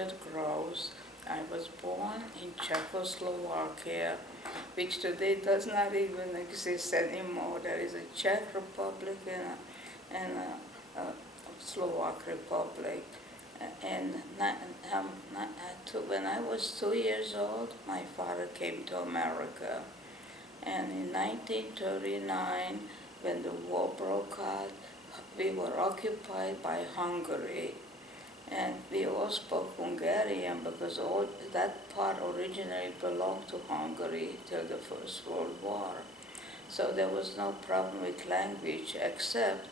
Edith Gross. I was born in Czechoslovakia, which today does not even exist anymore. There is a Czech Republic and a Slovak Republic. And when I was 2 years old, my father came to America. And in 1939, when the war broke out, we were occupied by Hungary. And we all spoke Hungarian because all that part originally belonged to Hungary till the First World War. So there was no problem with language, except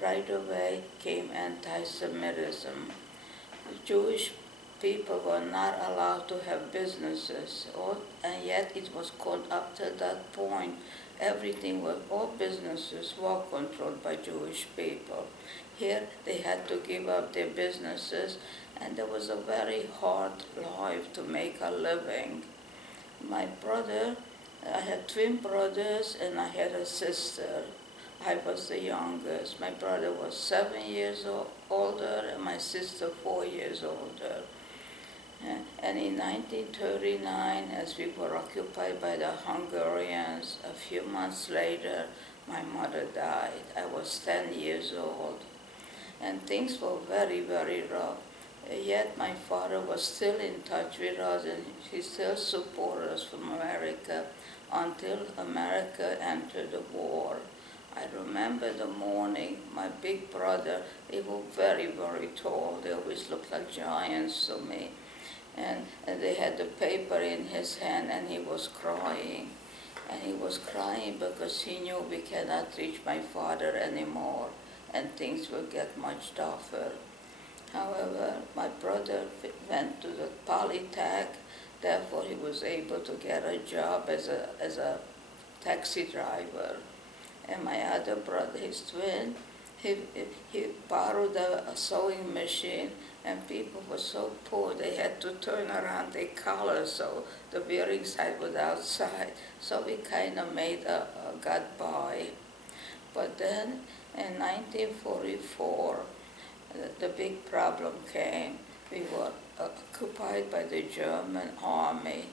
right away came anti-Semitism. The Jewish people were not allowed to have businesses, and yet it was called up to that point. Everything was, all businesses were controlled by Jewish people. Here they had to give up their businesses, and there was a very hard life to make a living. My brother, I had twin brothers and I had a sister. I was the youngest. My brother was 7 years older and my sister 4 years older. And in 1939, as we were occupied by the Hungarians, a few months later, my mother died. I was 10 years old. And things were very, very rough. Yet my father was still in touch with us, and he still supported us from America until America entered the war. I remember the morning, my big brother, they were very, very tall. They always looked like giants to me. And they had the paper in his hand, and he was crying. And he was crying because he knew we cannot reach my father anymore, and things will get much tougher. However, my brother went to the Polytech, therefore he was able to get a job as a taxi driver. And my other brother, his twin, he borrowed a sewing machine, and people were so poor they had to turn around their collars so the wearing side was outside. So we kind of got by. But then in 1944, the big problem came. We were occupied by the German army.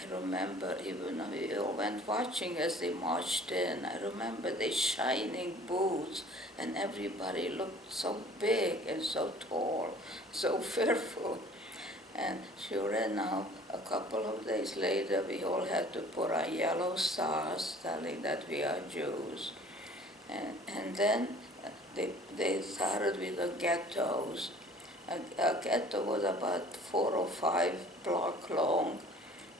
I remember even we all went watching as they marched in. I remember their shining boots, and everybody looked so big and so tall, so fearful. And sure enough, a couple of days later, we all had to put on yellow stars, telling that we are Jews. And then they started with the ghettos. A ghetto was about 4 or 5 blocks long.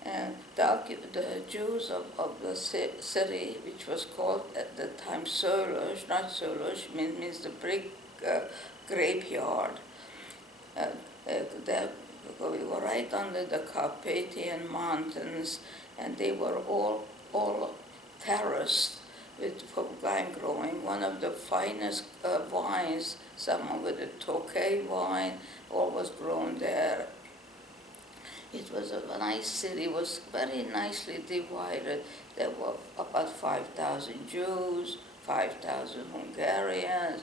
And the Jews of the city, which was called at the time Solos, not Solos, means the brick graveyard. We were right under the Carpathian Mountains, and they were all terraced with vine growing. One of the finest vines, some with a Tokay vine, all was grown there. It was a nice city. It was very nicely divided. There were about 5,000 Jews, 5,000 Hungarians,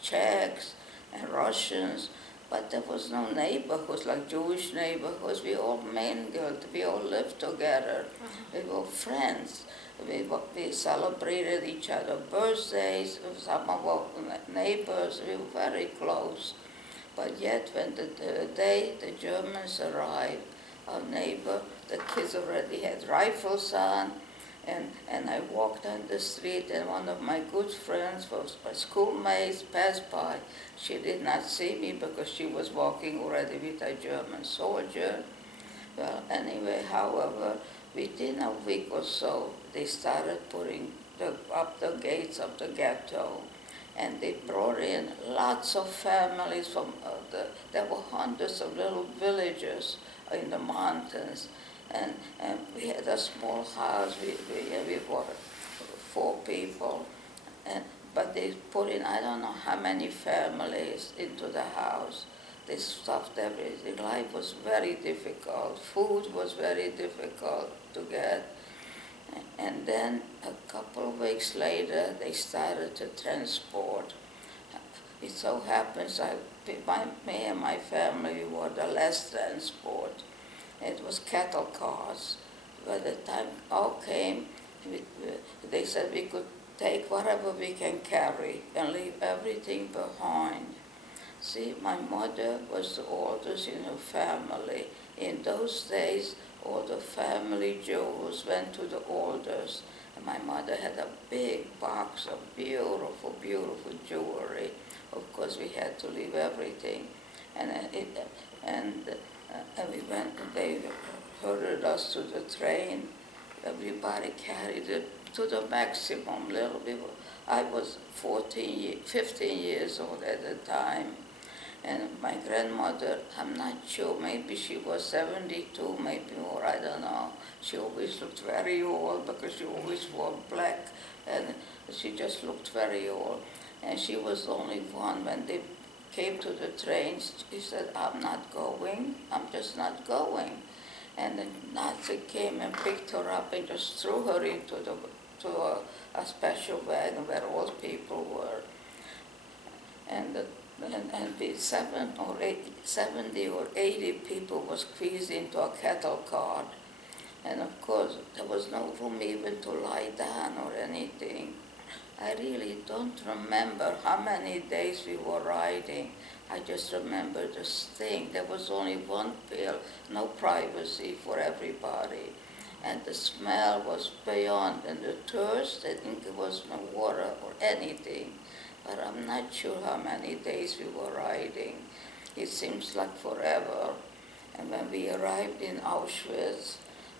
Czechs, and Russians. But there was no neighborhoods like Jewish neighborhoods. We all mingled. We all lived together. We were friends. We celebrated each other's birthdays. Some of our neighbors, we were very close. But yet, when the day the Germans arrived, our neighbor, the kids already had rifles on, and I walked on the street, and one of my good friends, my schoolmates, passed by. She did not see me because she was walking already with a German soldier. Well, anyway, however, within a week or so, they started putting up the gates of the ghetto. And they brought in lots of families from, there were hundreds of little villages in the mountains. And we had a small house, we were 4 people. But they put in, I don't know how many families into the house. They stuffed everything. Life was very difficult. Food was very difficult to get. And then a couple of weeks later, they started to transport it so happens me and my family were the last transport. It was cattle cars. By the time all came, they said we could take whatever we can carry and leave everything behind. See, my mother was the oldest in her family. In those days, all the family jewels went to the oldest. And my mother had a big box of beautiful, beautiful jewelry. Of course, we had to leave everything. And we went, they herded us to the train. Everybody carried it to the maximum. Little bit. I was 15 years old at the time. And my grandmother, I'm not sure, maybe she was 72, maybe more, I don't know. She always looked very old because she always wore black, and she just looked very old. And she was the only one when they came to the trains. She said, I'm not going, I'm just not going. And the Nazi came and picked her up and just threw her into a special wagon where all people were. And the 70 or 80 people were squeezed into a cattle cart. And of course, there was no room even to lie down or anything. I really don't remember how many days we were riding. I just remember this thing. There was only one pill, no privacy for everybody. And the smell was beyond, and the thirst, I think there was no water or anything. But I'm not sure how many days we were riding. It seems like forever. And when we arrived in Auschwitz,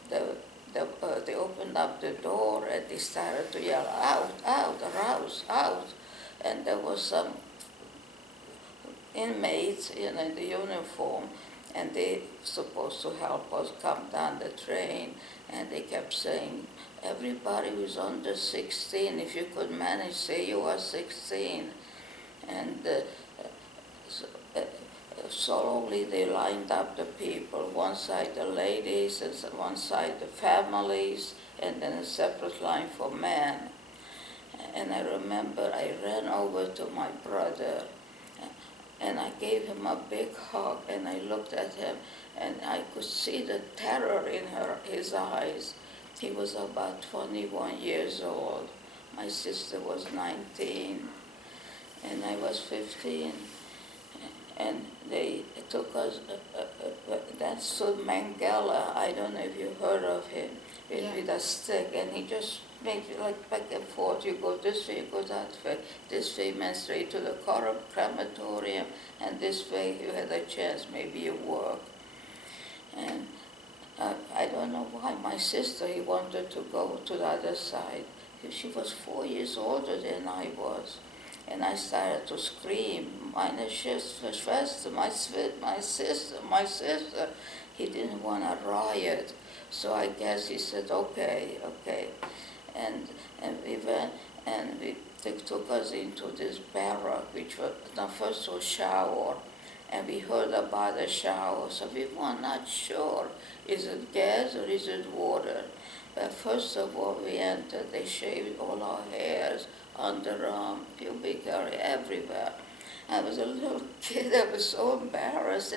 they opened up the door and they started to yell, out, out, arouse, out. And there was some inmates in the uniform, and they supposed to help us come down the train. And they kept saying, everybody who's under 16, if you could manage, say you are 16. And slowly they lined up the people, one side the ladies, and one side the families, and then a separate line for men. And I remember I ran over to my brother, and I gave him a big hug, and I looked at him, and I could see the terror in his eyes. He was about 21 years old. My sister was 19, and I was 15. And they took us, that stood Mangala, I don't know if you heard of him, with a stick, and he just made it like back and forth. You go this way, you go that way. This way meant straight to the crematorium, and this way you had a chance, maybe you work. And I don't know why my sister, he wanted to go to the other side. She was 4 years older than I was. And I started to scream, meine Schwester, my sister, my sister. He didn't want to riot. So I guess he said, okay, okay. And we went, and they took us into this barrack, which was, the first was shower. And we heard about the shower, so we were not sure, is it gas or is it water? But first of all, we entered, they shaved all our hairs, underarm, pubic area, everywhere. I was a little kid, I was so embarrassed,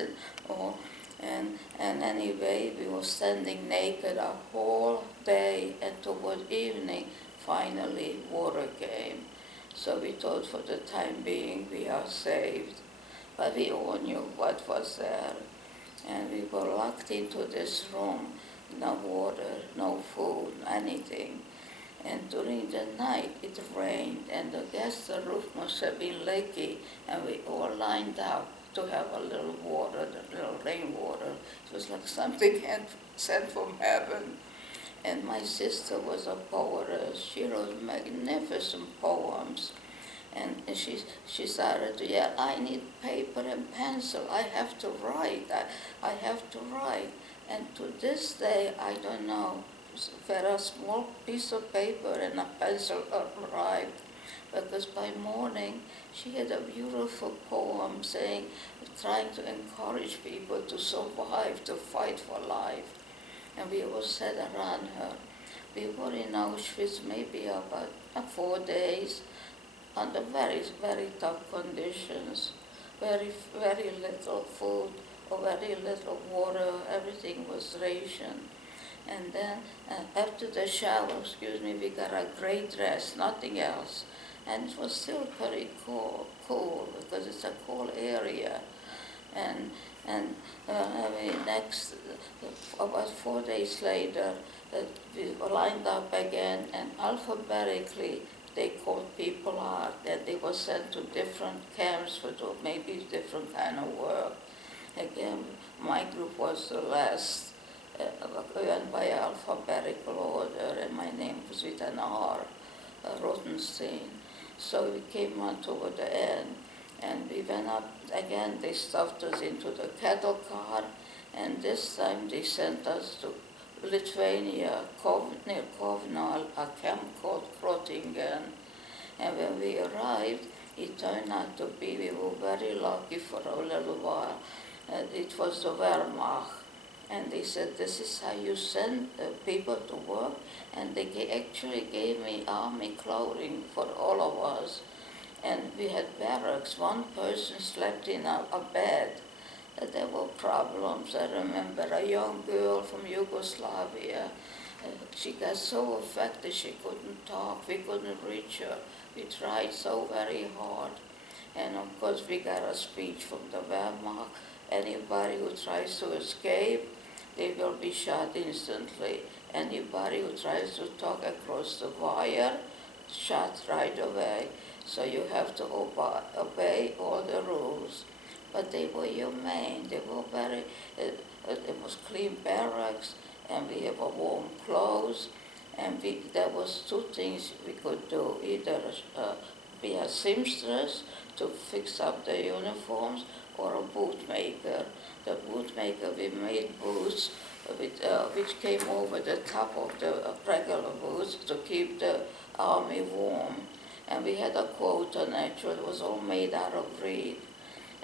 and anyway, we were standing naked a whole day, and toward evening, finally, water came. So we thought for the time being, we are saved. But we all knew what was there. And we were locked into this room, no water, no food, anything. And during the night, it rained, and I guess the roof must have been leaky, and we all lined up to have a little water, the little rainwater. It was like something sent from heaven. And my sister was a poetess. She wrote magnificent poems. And she started to yell, I need paper and pencil. I have to write. I have to write. And to this day, I don't know, where a small piece of paper and a pencil arrived. Because by morning, she had a beautiful poem saying, trying to encourage people to survive, to fight for life. And we all sat around her. We were in Auschwitz maybe about 4 days. under very tough conditions, very little food or very little water. Everything was rationed. And then after the shower, we got a great rest, nothing else. And it was still pretty cool because it's a cool area. And next, about 4 days later, we were lined up again, and alphabetically they called people out, and they were sent to different camps for maybe different kind of work. Again, my group was the last. We went by alphabetical order, and my name was with an R, Rotenstein. So we came on toward the end, and we went up again. They stuffed us into the cattle car, and this time they sent us to Lithuania, near Kovno, a camp called Krottingen. And when we arrived, it turned out to be, we were very lucky for a little while. It was the Wehrmacht. And they said, this is how you send people to work. And they actually gave me army clothing for all of us. And we had barracks. One person slept in a bed. There were problems. I remember a young girl from Yugoslavia. She got so affected she couldn't talk. We couldn't reach her. We tried so very hard. And of course we got a speech from the Wehrmacht. Anybody who tries to escape, they will be shot instantly. Anybody who tries to talk across the wire, shot right away. So you have to obey all the rules. But they were humane. They were very, it was clean barracks, and we have warm clothes, and there was two things we could do. Either be a seamstress to fix up the uniforms, or a bootmaker. The bootmaker, we made boots which came over the top of the regular boots to keep the army warm. And we had a quota naturally. It was all made out of reed.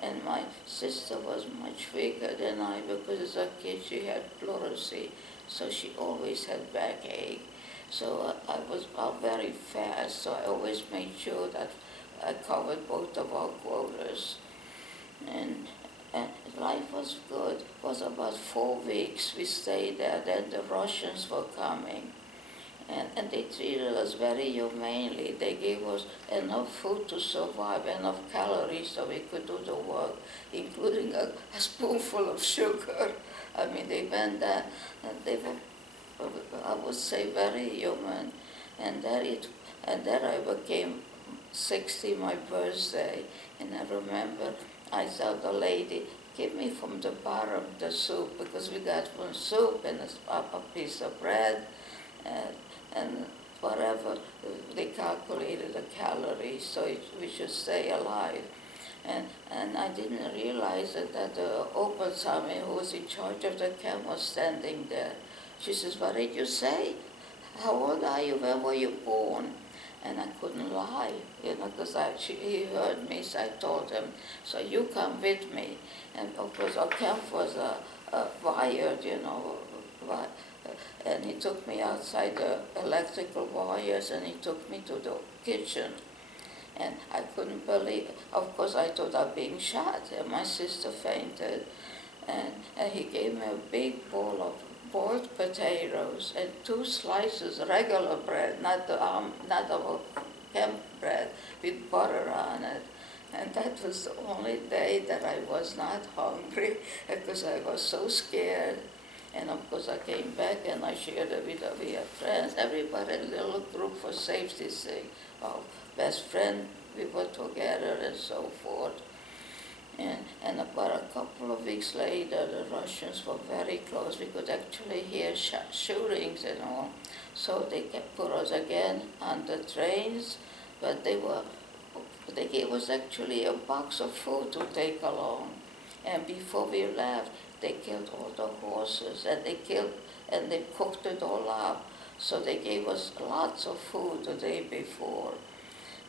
And my sister was much weaker than I because as a kid she had pleurisy, so she always had backache. So I was very fast, so I always made sure that I covered both of our quotas. And life was good. It was about 4 weeks we stayed there. Then the Russians were coming. And they treated us very humanely. They gave us enough food to survive, enough calories so we could do the work, including a spoonful of sugar. I mean, they went there, and they were, I would say, very human. And there I became 60, my birthday. And I remember I told the lady, give me from the bottom the soup, because we got one soup and a piece of bread, and whatever, they calculated the calories, so we should stay alive. And I didn't realize that the Obersami, who was in charge of the camp, was standing there. She says, what did you say? How old are you? Where were you born? And I couldn't lie, because he heard me, so I told him, so you come with me. And of course our camp was wired, and he took me outside the electrical wires, and he took me to the kitchen. And I couldn't believe, of course I thought I was being shot, and my sister fainted. And he gave me a big bowl of boiled potatoes and 2 slices regular bread, not the camp bread, with butter on it. And that was the only day that I was not hungry, because I was so scared. And of course I came back and I shared it with our friends. Everybody, a little group for safety's sake. Our best friend, we were together and so forth. And about a couple of weeks later, the Russians were very close. We could actually hear shootings and all. So they put us again on the trains, but they gave us actually a box of food to take along. And before we left, they killed all the horses, and they cooked it all up. So they gave us lots of food the day before.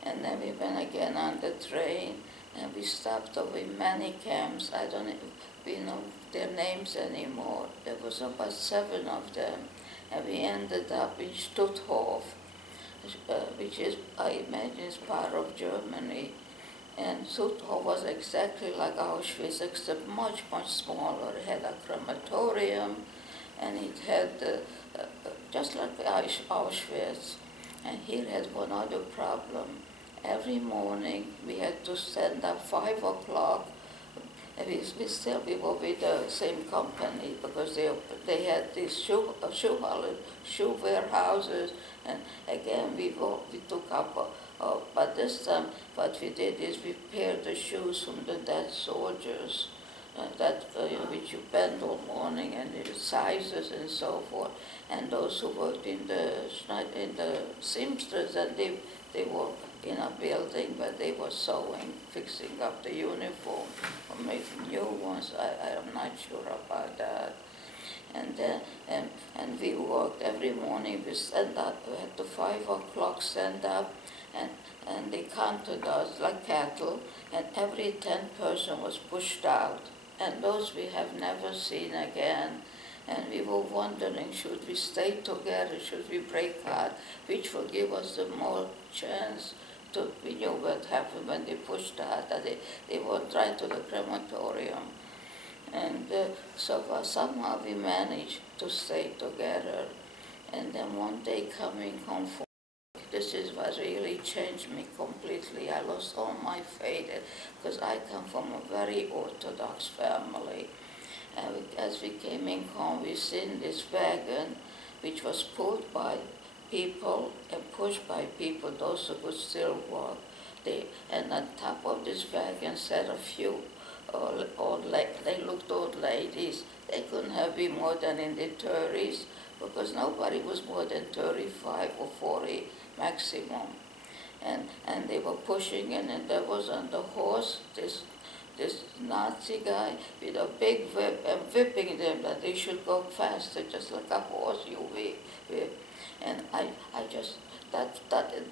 And then we went again on the train, and we stopped over in many camps. I don't even know their names anymore. There was about 7 of them, and we ended up in Stutthof. which is, I imagine, is part of Germany. And Stutthof was exactly like Auschwitz, except much, much smaller. It had a crematorium, and it had, just like Auschwitz. And here had one other problem. Every morning we had to stand up 5 o'clock. And we were with the same company because they had these shoe warehouses, and again we took up. But this time, what we did is we paired the shoes from the dead soldiers, which you bend all morning, and the sizes and so forth. And those who worked in the seamstress, and they were in a building where they were sewing, fixing up the uniform, or making new ones. I'm not sure about that. And and we worked every morning. We stand up at the 5 o'clock, stand up, and they counted us like cattle, and every 10 person was pushed out. And those we have never seen again. And we were wondering, should we stay together, should we break out, which will give us the more chance to, we knew what happened when they pushed out, that they went right to the crematorium. And so somehow we managed to stay together. And then one day coming home, this is what really changed me completely. I lost all my faith, because I come from a very Orthodox family. And as we came in home, we seen this wagon, which was pulled by people and pushed by people, those who could still walk. And on top of this wagon sat a few they looked old ladies. They couldn't have been more than in the 30s, because nobody was more than 35 or 40 maximum. And they were pushing in, and there was on the horse this Nazi guy with a big whip and whipping them that they should go faster, just like a horse you whip. And I just, at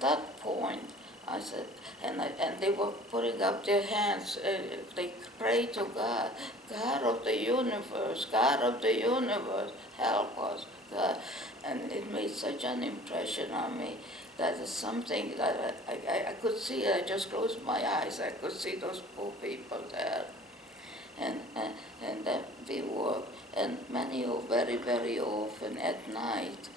that point, I said, and they were putting up their hands, they prayed to God, God of the universe, help us, God. And it made such an impression on me that it's something that I could see. I just closed my eyes, I could see those poor people there. And then we worked, and many very, very often at night,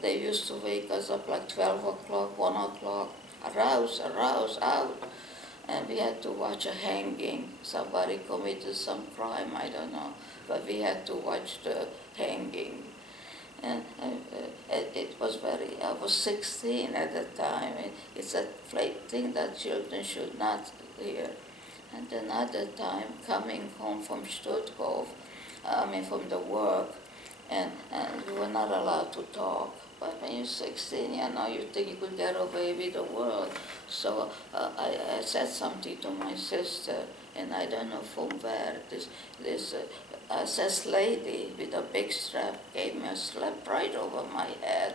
they used to wake us up like 12 o'clock, 1 o'clock, arouse, out. And we had to watch a hanging. Somebody committed some crime, I don't know, but we had to watch the hanging. And it was I was 16 at the time. It's a thing that children should not hear. And another time, coming home from Stutthof, from the work, and we were not allowed to talk. But when you're 16, you think you could get away with the world. So I said something to my sister, and I don't know from where, this SS lady with a big strap gave me a slap right over my head.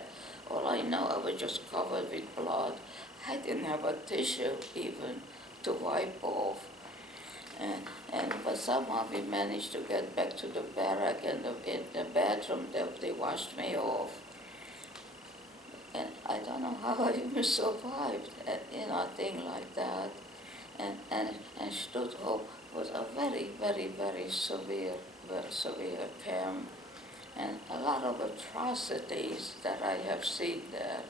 All I know, I was just covered with blood. I didn't have a tissue even to wipe off. But somehow we managed to get back to the barrack, and in the bathroom they washed me off. And I don't know how I even survived, a thing like that. And Stutthof was a very, very, very severe camp, and a lot of atrocities that I have seen there.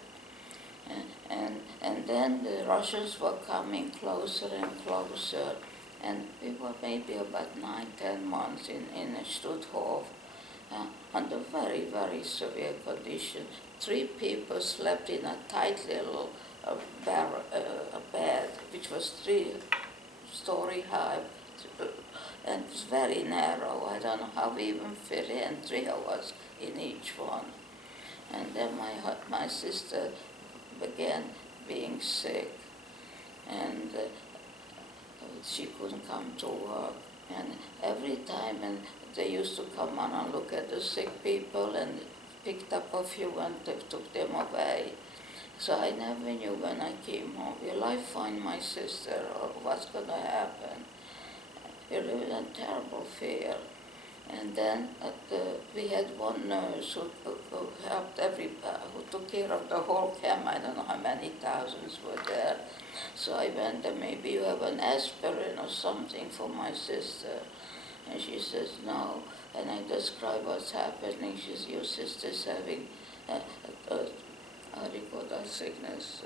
And then the Russians were coming closer and closer, and we were maybe about 9-10 months in Stutthof, under very, very severe conditions. 3 people slept in a tight little bed, which was 3-story high, and it was very narrow. I don't know how we even fit in, 3 of us in each one. And then my sister began being sick, and she couldn't come to work. And every time, and they used to come on and look at the sick people, and picked up a few and took them away. So I never knew when I came home, will I find my sister, or what's going to happen? We lived in terrible fear. And then we had one nurse who who helped who took care of the whole camp. I don't know how many thousands were there. So I went there, maybe you have an aspirin or something for my sister. And she says, no. And I describe what's happening. She says, your sister's having, how do you call that sickness?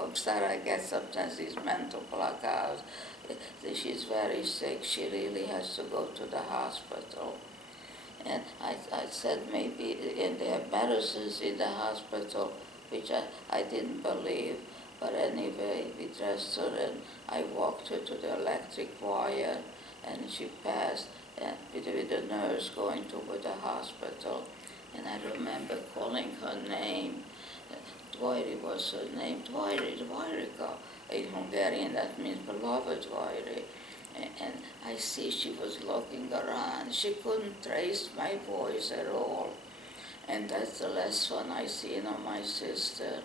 I'm sorry, I get sometimes these mental blackouts. She's very sick. She really has to go to the hospital. And I said maybe, and they have medicines in the hospital, which I didn't believe. But anyway, we dressed her and I walked her to the electric wire, and she passed with the nurse going to the hospital. And I remember calling her name. Dvoiri was her name, Dvoirica. In Hungarian that means beloved Dvoiri. And I see she was looking around. She couldn't trace my voice at all. And that's the last one I seen of my sister.